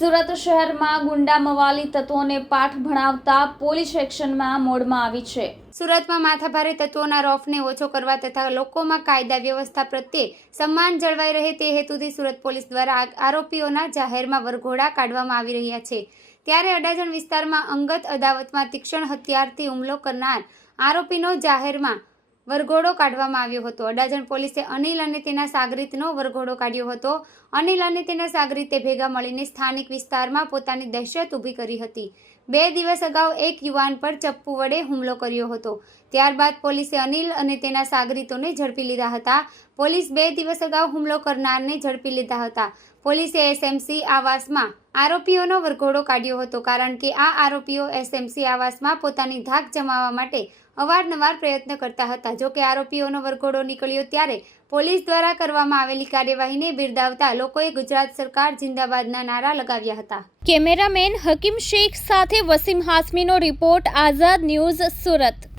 સુરત શહેરમાં ગુંડા મવાલી તત્વોને પાઠ ભણાવતા પોલીસ એક્શનમાં મોડમાં આવી છે. સુરતમાં માથાભારે તત્વોના રોફને ઓછો કરવા તથા લોકોમાં કાયદા વ્યવસ્થા પ્રત્યે સન્માન જળવાઈ રહે તે હેતુથી સુરત પોલીસ દ્વારા આરોપીઓના જાહેરમાં વરઘોડા કાઢવામાં આવી રહ્યા છે. ત્યારે અડાજણ વિસ્તારમાં અંગત અદાવતમાં તીક્ષ્ણ હથિયારથી હુમલો કરનાર આરોપીનો જાહેરમાં વરઘોડો કાઢવામાં આવ્યો હતો. અડાજણ પોલીસે અનિલ અને તેના સાગરીતનો વરઘોડો કાઢ્યો હતો. અનિલ અને તેના સાગરીતે ભેગા મળીને સ્થાનિક વિસ્તારમાં પોતાની દહેશત ઊભી કરી હતી. બે દિવસ અગાઉ એક યુવાન પર ચપ્પુ વડે હુમલો કર્યો હતો. ત્યારબાદ પોલીસે અનિલ અને તેના સાગરીતોને ઝડપી લીધા હતા. પોલીસ બે દિવસ અગાઉ હુમલો કરનારને ઝડપી લીધા હતા. પોલીસે એસએમસી આવાસમાં આરોપીઓનો વરઘોડો કાઢ્યો હતો કારણ કે આ આરોપીઓ એસએમસી આવાસમાં પોતાની ધાક જમાવવા માટે અવારનવાર પ્રયત્ન કરતા હતા. જો કે આરોપીઓનો વરઘોડો નીકળ્યો ત્યારે પોલીસ દ્વારા કરવામાં આવેલી કાર્યવાહીને બિરદાવતા લોકોએ ગુજરાત સરકાર જિંદાબાદના નારા લગાવ્યા હતા. કેમેરામેન હકીમ શેખ સાથે વસીમ હાસમીનો રિપોર્ટ આઝાદ ન્યૂઝ સુરત.